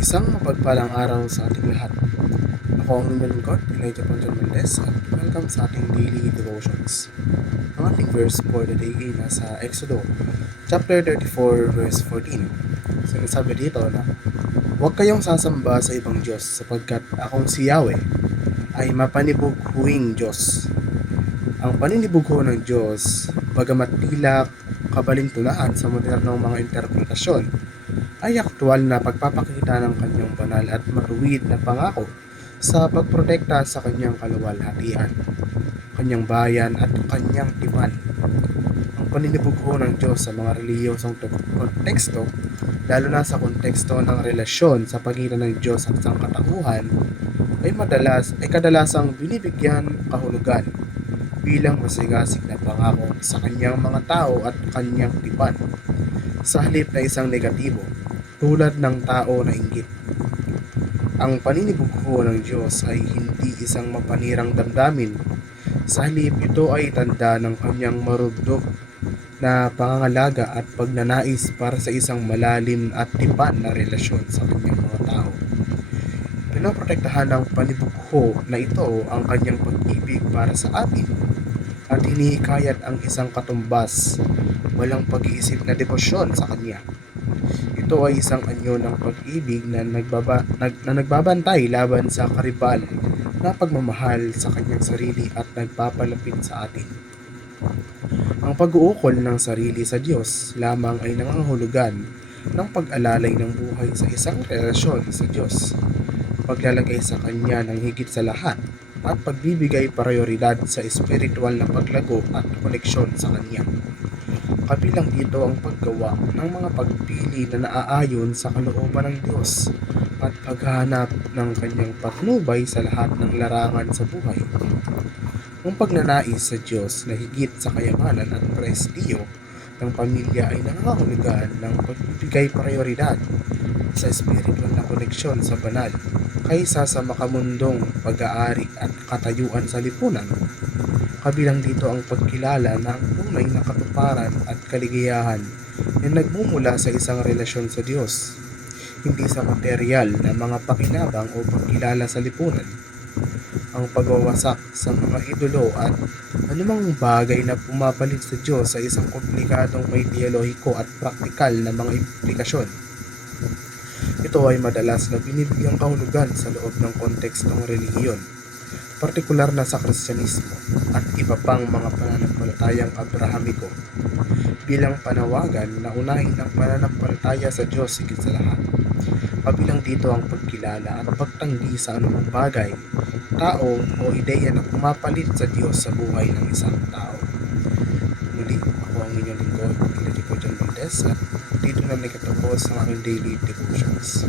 Isang mapagpalang araw sa ating lahat. Ako ang inyong lingkod, Elijah Ponchon Mendez, at welcome sa ating daily devotions. Ang ating verse for the day ay nasa Exodo, chapter 34, verse 14. Sinasabi dito na, "Huwag kayong sasamba sa ibang Diyos sapagkat akong si Yahweh ay mapanibughuing Diyos." Ang paninibugho ng Diyos, bagamat tila kabalintunaan sa modernong mga interpretasyon, ay aktwal na pagpapakita ng kanyang banal at matuwid na pangako sa pagprotekta sa kanyang kaluwalhatian, kanyang bayan at kanyang tipan. Ang paninibugho ng Diyos sa mga relihiyosong konteksto, lalo na sa konteksto ng relasyon sa pagitan ng Diyos at sangkatauhan, ay kadalasang binibigyan kahulugan bilang masigasig na pangako sa kanyang mga tao at kanyang tipan, sa halip na isang negatibo, tulad ng tao na inggit. Ang paninibugho ng Diyos ay hindi isang mapanirang damdamin. Sa halip, ito ay tanda ng kanyang marubdob na pangangalaga at pagnanais para sa isang malalim at tipan na relasyon sa kanyang mga tao. Pinoprotektahan ng panibugho na ito ang kanyang pag-ibig para sa atin at hinihikayat ang isang katumbas, walang pag-iisip na debosyon sa kanya. Ito ay isang anyo ng pag-ibig na nagbabantay laban sa karibal na pagmamahal sa kanyang sarili at nagpapalapit sa atin. Ang pag-uukol ng sarili sa Diyos lamang ay nangangahulugan ng pag-alalay ng buhay sa isang relasyon sa Diyos, paglalagay sa Kanya ng higit sa lahat, at pagbibigay prioridad sa espiritual na paglago at koneksyon sa Kanya. Kabilang dito ang paggawa ng mga pagpili na naaayon sa kalooban ng Diyos at paghahanap ng Kanyang patnubay sa lahat ng larangan sa buhay. Ang pagnanais sa Diyos na higit sa kayamanan at prestiyo ng pamilya ay nangangahulugan ng pagbibigay prioridad sa espiritual na koneksyon sa banal kaysa sa makamundong pag-aari at katayuan sa lipunan. Kabilang dito ang pagkilala na ang tunay na katuparan at kaligayahan ay nagmumula sa isang relasyon sa Diyos, hindi sa material na mga pakinabang o pagkilala sa lipunan. Ang pagwawasak sa mga idolo at anumang bagay na pumapalit sa Diyos sa isang komplikadong may teolohiko at praktikal na mga implikasyon. Ito ay madalas na binibigyang kahulugan sa loob ng kontekstong relihiyon, partikular na sa Kristyanismo at iba pang mga pananampalatayang Abrahamiko, bilang panawagan na unahin ang pananampalataya sa Diyos higit sa lahat. Kabilang dito ang pagkilala at pagtanggi sa anumang bagay, tao o ideya na pumapalit sa Diyos sa buhay ng isang tao. Muli, ako ang inyong lingkod, Elijah Ponchon Mendez, at dito na nagtatapos ang aking daily devotions.